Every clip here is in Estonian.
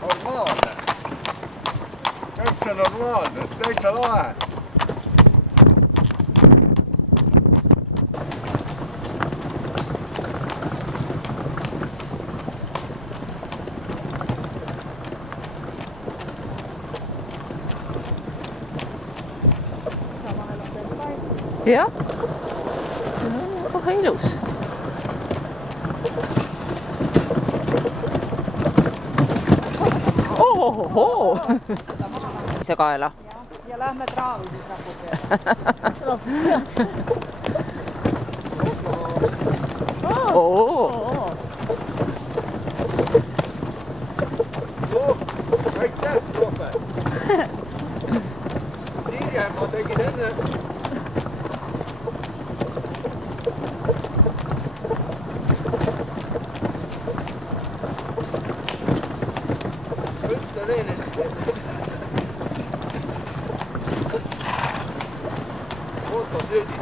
Normaalne. Täitsa normaalne, täitsa lahe. Jah, kohe ilus. Ohohoo! See kaela. Ja lähme traavi siis rapu peale. Aitäh, Profe! Sirje, ma tegin enne. Ütle veel, fotosöödis.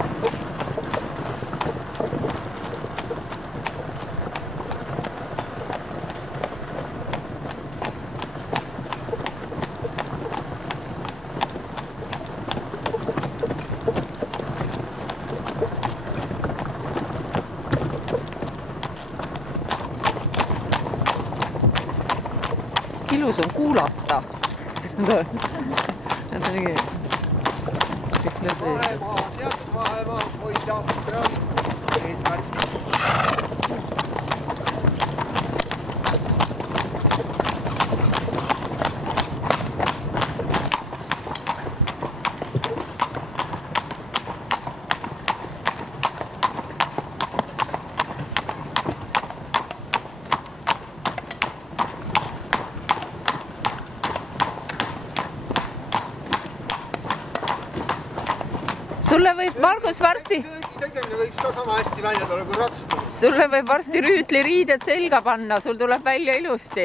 Ilus on kuulata. Vahemaa, teatud vahemaa hoida, see on eesmärk. Sulle võib, Margus, varsti... Tegemine võiks ka sama hästi välja tulla kui ratsutamine. Sulle võib varsti rüütli riided selga panna, sul tuleb välja ilusti.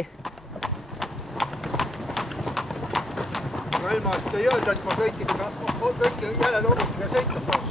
Ma ilmast ei öelda, et ma kõiki jälle loomustega sõita saan.